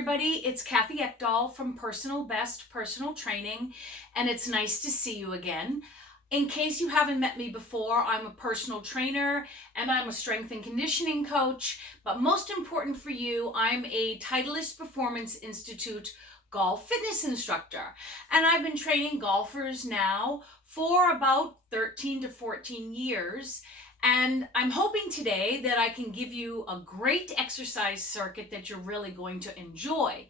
everybody, it's Kathy Ekdahl from Personal Best Personal Training, and it's nice to see you again. In case you haven't met me before, I'm a personal trainer and I'm a strength and conditioning coach, but most important for you, I'm a Titleist Performance Institute golf fitness instructor, and I've been training golfers now for about 13 to 14 years. And I'm hoping today that I can give you a great exercise circuit that you're really going to enjoy.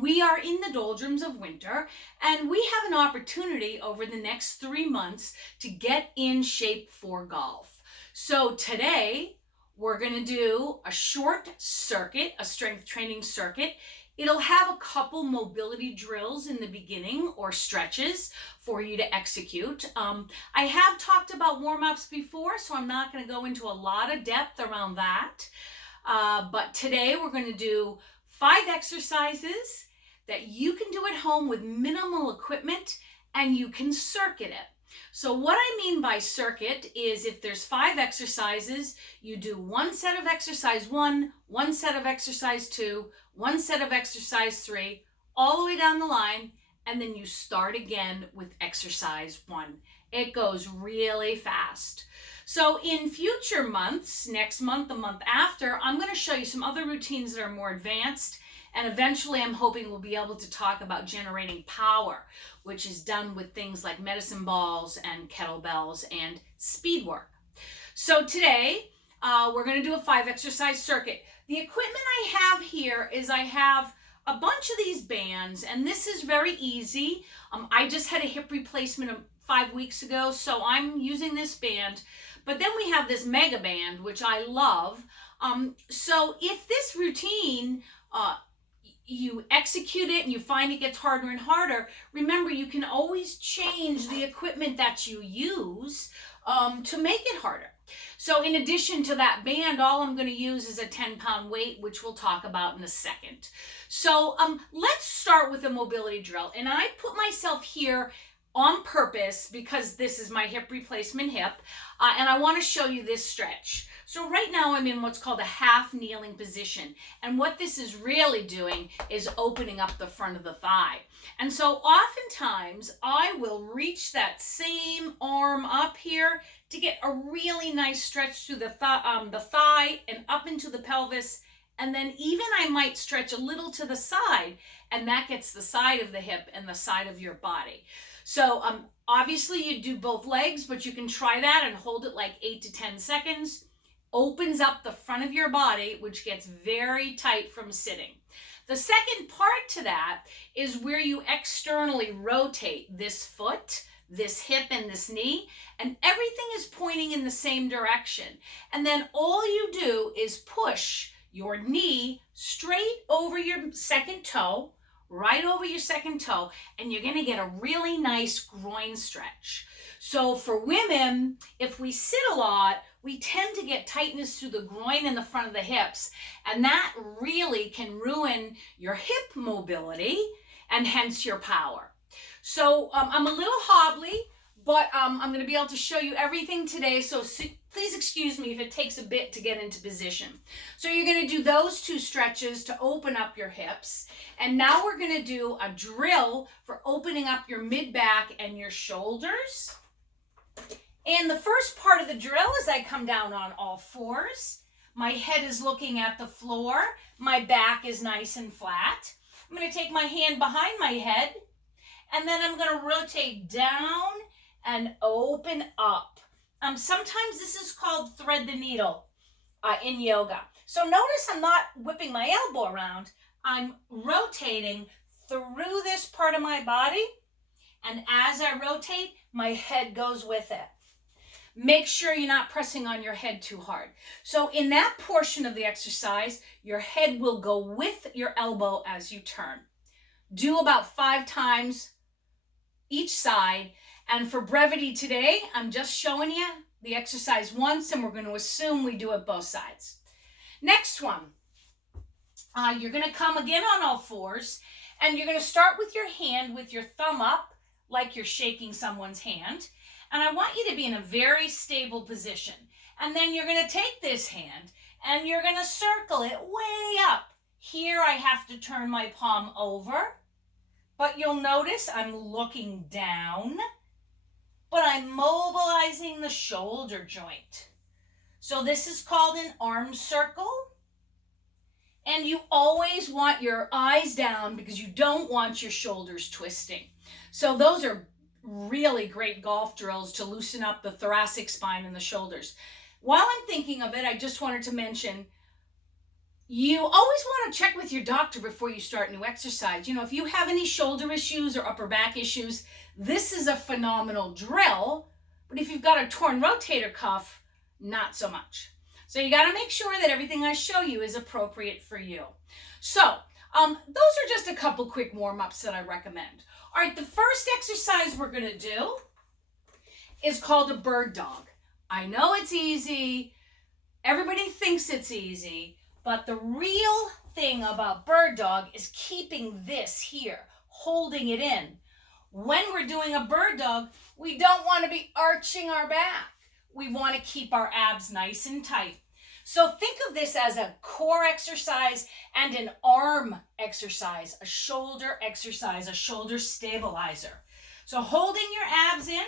We are in the doldrums of winter, and we have an opportunity over the next 3 months to get in shape for golf. So today, we're going to do a short circuit, a strength training circuit. It'll have a couple mobility drills in the beginning or stretches for you to execute. I have talked about warm-ups before, so I'm not going to go into a lot of depth around that. But today we're going to do 5 exercises that you can do at home with minimal equipment, and you can circuit it. So what I mean by circuit is if there's 5 exercises, you do one set of exercise 1, one set of exercise 2, one set of exercise 3, all the way down the line, and then you start again with exercise 1. It goes really fast. So in future months, next month, the month after, I'm going to show you some other routines that are more advanced. And eventually I'm hoping we'll be able to talk about generating power, which is done with things like medicine balls and kettlebells and speed work. So today we're going to do a 5 exercise circuit. The equipment I have here is I have a bunch of these bands, and this is very easy. I just had a hip replacement 5 weeks ago, so I'm using this band. But then we have this mega band, which I love. So if this routine, you execute it and you find it gets harder and harder, remember you can always change the equipment that you use to make it harder. So in addition to that band, all I'm going to use is a 10-pound weight, which we'll talk about in a second. So let's start with a mobility drill. And I put myself here on purpose because this is my hip replacement hip, and I want to show you this stretch. So right now I'm in what's called a half kneeling position, and what this is really doing is opening up the front of the thigh. And so oftentimes I will reach that same arm up here to get a really nice stretch through the thigh and up into the pelvis, and then even I might stretch a little to the side, and that gets the side of the hip and the side of your body. So obviously you do both legs, but you can try that and hold it like 8 to 10 seconds. Opens up the front of your body, which gets very tight from sitting. The second part to that is where you externally rotate this foot, this hip, and this knee, and everything is pointing in the same direction. And then all you do is push your knee straight over your second toe, right over your second toe, and you're going to get a really nice groin stretch. So for women, if we sit a lot, we tend to get tightness through the groin and the front of the hips, and that really can ruin your hip mobility and hence your power. So I'm a little hobbly, but I'm going to be able to show you everything today, so please excuse me if it takes a bit to get into position. So you're going to do those 2 stretches to open up your hips, and now we're going to do a drill for opening up your mid-back and your shoulders. And the first part of the drill is I come down on all 4s. My head is looking at the floor. My back is nice and flat. I'm going to take my hand behind my head, and then I'm going to rotate down and open up. Sometimes this is called thread the needle in yoga. So notice I'm not whipping my elbow around. I'm rotating through this part of my body, and as I rotate, my head goes with it. Make sure you're not pressing on your head too hard. So in that portion of the exercise, your head will go with your elbow as you turn. Do about 5 times each side. And for brevity today, I'm just showing you the exercise once, and we're going to assume we do it both sides. Next one, you're going to come again on all 4s, and you're going to start with your hand with your thumb up, like you're shaking someone's hand. And I want you to be in a very stable position. And then you're going to take this hand and you're going to circle it way up Here I have to turn my palm over, but you'll notice I'm looking down, but I'm mobilizing the shoulder joint. So this is called an arm circle. And you always want your eyes down because you don't want your shoulders twisting. So those are really great golf drills to loosen up the thoracic spine and the shoulders. While I'm thinking of it, I just wanted to mention, you always want to check with your doctor before you start new exercise. You know, if you have any shoulder issues or upper back issues, this is a phenomenal drill. But if you've got a torn rotator cuff, not so much. So you got to make sure that everything I show you is appropriate for you. So those are just a couple quick warm-ups that I recommend. All right, the first exercise we're going to do is called a bird dog. I know it's easy. Everybody thinks it's easy, but the real thing about bird dog is keeping this here, holding it in. When we're doing a bird dog, we don't want to be arching our back. We want to keep our abs nice and tight. So think of this as a core exercise and an arm exercise, a shoulder exercise, a shoulder stabilizer. So holding your abs in,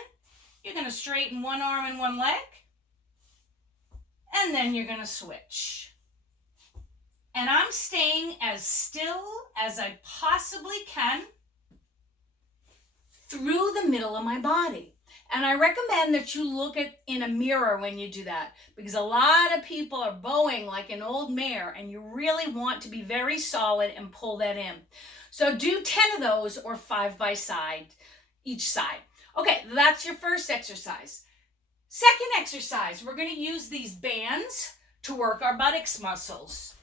you're going to straighten one arm and one leg, and then you're going to switch. And I'm staying as still as I possibly can through the middle of my body. And I recommend that you look in a mirror when you do that, because a lot of people are bowing like an old mare, and you really want to be very solid and pull that in. So do 10 of those, or 5 by side, each side. Okay, that's your first exercise. Second exercise, we're going to use these bands to work our buttocks muscles.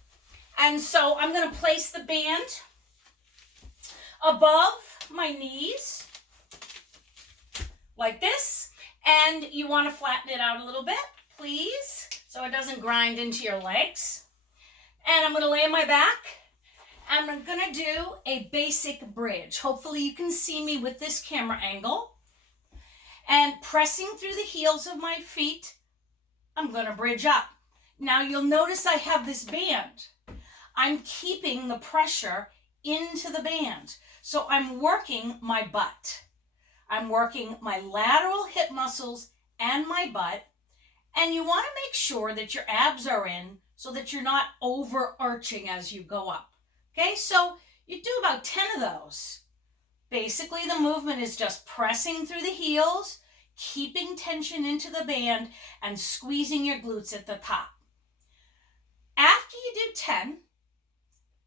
And so I'm going to place the band above my knees, like this, and you want to flatten it out a little bit, please, so it doesn't grind into your legs. And I'm going to lay on my back, and I'm going to do a basic bridge. Hopefully you can see me with this camera angle. And pressing through the heels of my feet, I'm going to bridge up. Now you'll notice I have this band. I'm keeping the pressure into the band. So I'm working my butt. I'm working my lateral hip muscles and my butt. And you want to make sure that your abs are in so that you're not overarching as you go up. Okay, so you do about 10 of those. Basically, the movement is just pressing through the heels, keeping tension into the band, and squeezing your glutes at the top. After you do 10,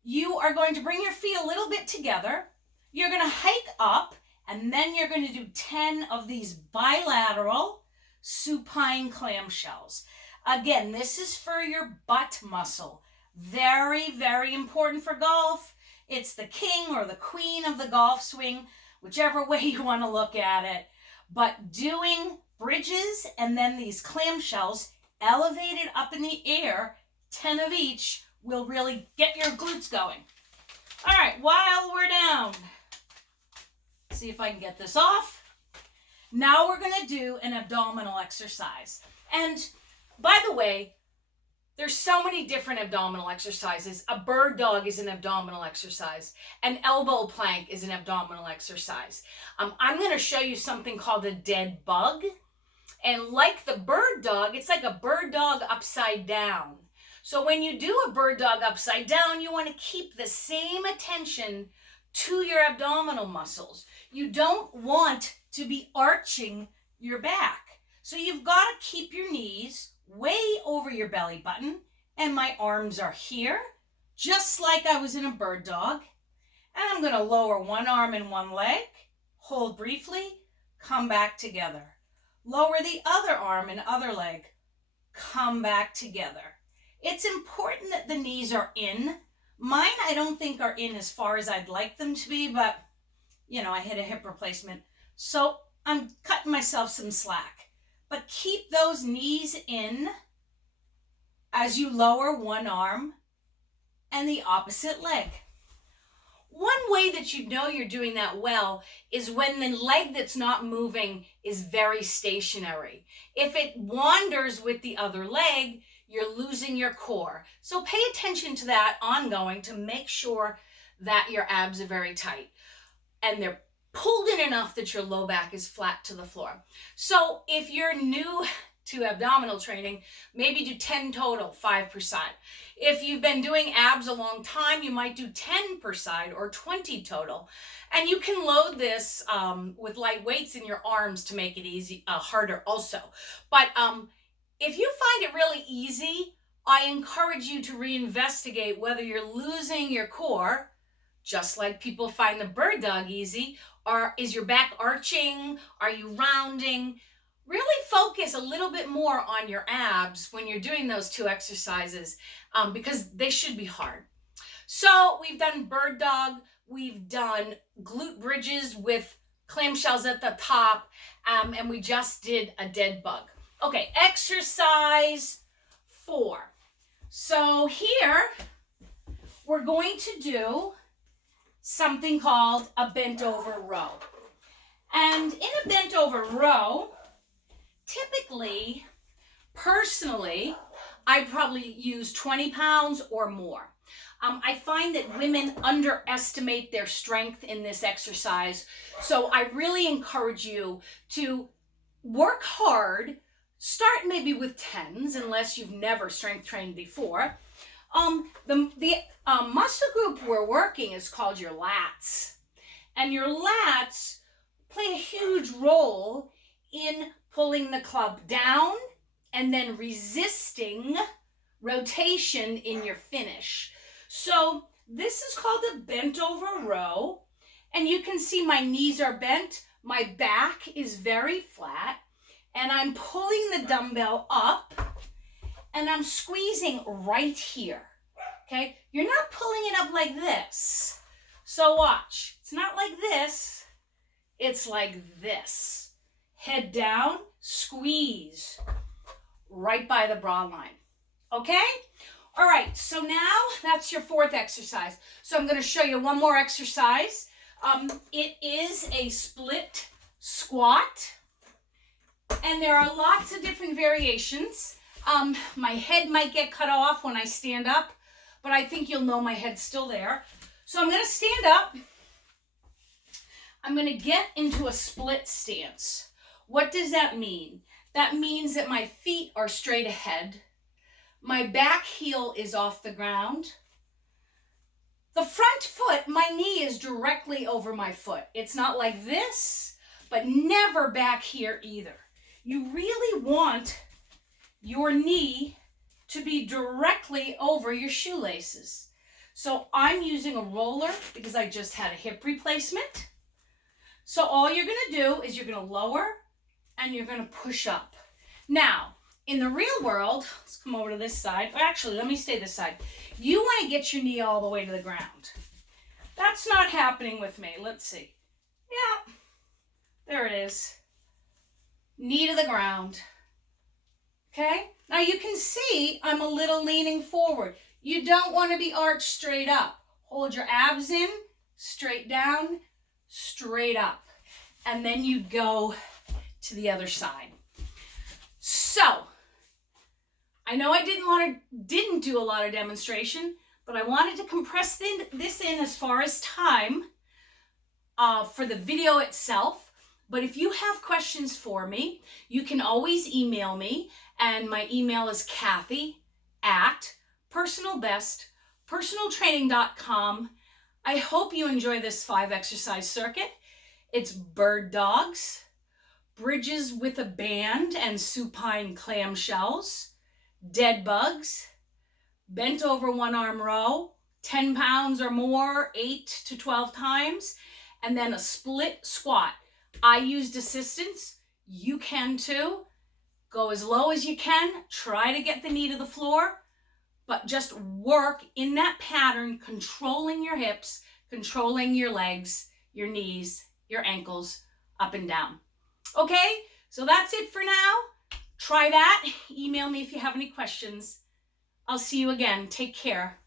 you are going to bring your feet a little bit together. You're going to hike up, and then you're going to do 10 of these bilateral supine clamshells. Again, this is for your butt muscle. Very, very important for golf. It's the king or the queen of the golf swing, whichever way you want to look at it. But doing bridges and then these clamshells elevated up in the air, 10 of each, will really get your glutes going. All right, while we're down, see if I can get this off. Now we're going to do an abdominal exercise. And by the way, there's so many different abdominal exercises. A bird dog is an abdominal exercise. An elbow plank is an abdominal exercise. I'm going to show you something called a dead bug. And like the bird dog, it's like a bird dog upside down. So when you do a bird dog upside down, you want to keep the same attention to your abdominal muscles. You don't want to be arching your back. So you've got to keep your knees way over your belly button, and my arms are here, just like I was in a bird dog. And I'm going to lower one arm and one leg, hold briefly, come back together. Lower the other arm and other leg, come back together. It's important that the knees are in. Mine, I don't think are in as far as I'd like them to be, but you know, I had a hip replacement, so I'm cutting myself some slack. But keep those knees in as you lower one arm and the opposite leg. One way that you know you're doing that well is when the leg that's not moving is very stationary. If it wanders with the other leg, you're losing your core. So pay attention to that ongoing to make sure that your abs are very tight and they're pulled in enough that your low back is flat to the floor. So if you're new to abdominal training, maybe do 10 total, 5 per side. If you've been doing abs a long time, you might do 10 per side or 20 total. And you can load this with light weights in your arms to make it easy, harder also. But if you find it really easy, I encourage you to reinvestigate whether you're losing your core, just like people find the bird dog easy, or is your back arching? Are you rounding? Really focus a little bit more on your abs when you're doing those two exercises because they should be hard. So we've done bird dog, we've done glute bridges with clamshells at the top, and we just did a dead bug. Okay, exercise 4. So here we're going to do something called a bent over row. And in a bent over row, typically, personally, I probably use 20 pounds or more. I find that women underestimate their strength in this exercise. So I really encourage you to work hard. Start maybe with 10s unless you've never strength trained before. The muscle group we're working is called your lats. And your lats play a huge role in pulling the club down and then resisting rotation in your finish. So this is called a bent over row. And you can see my knees are bent. My back is very flat. And I'm pulling the dumbbell up and I'm squeezing right here. Okay? You're not pulling it up like this. So watch. It's not like this. It's like this. Head down, squeeze right by the bra line. Okay? All right, so now that's your 4th exercise. So I'm going to show you one more exercise. It is a split squat. And there are lots of different variations. My head might get cut off when I stand up, but I think you'll know my head's still there. So I'm going to stand up. I'm going to get into a split stance. What does that mean? That means that my feet are straight ahead. My back heel is off the ground. The front foot, my knee is directly over my foot. It's not like this, but never back here either. You really want your knee to be directly over your shoelaces. So I'm using a roller because I just had a hip replacement. So all you're going to do is you're going to lower and you're going to push up. Now, in the real world, let's come over to this side. Actually, let me stay this side. You want to get your knee all the way to the ground. That's not happening with me. Let's see. Yeah, there it is. Knee to the ground. Okay? Now you can see I'm a little leaning forward. You don't want to be arched straight up. Hold your abs in, straight down, straight up. And then you go to the other side. So, I know I didn't do a lot of demonstration, but I wanted to compress this in as far as time for the video itself. But if you have questions for me, you can always email me. And my email is Kathy@personalbestpersonaltraining.com. I hope you enjoy this 5 exercise circuit. It's bird dogs, bridges with a band and supine clamshells, dead bugs, bent over one arm row, 10 pounds or more, 8 to 12 times, and then a split squat. I used assistance. You can too. Go as low as you can. Try to get the knee to the floor, but just work in that pattern, controlling your hips, controlling your legs, your knees, your ankles, up and down. Okay, so that's it for now. Try that. Email me if you have any questions. I'll see you again. Take care.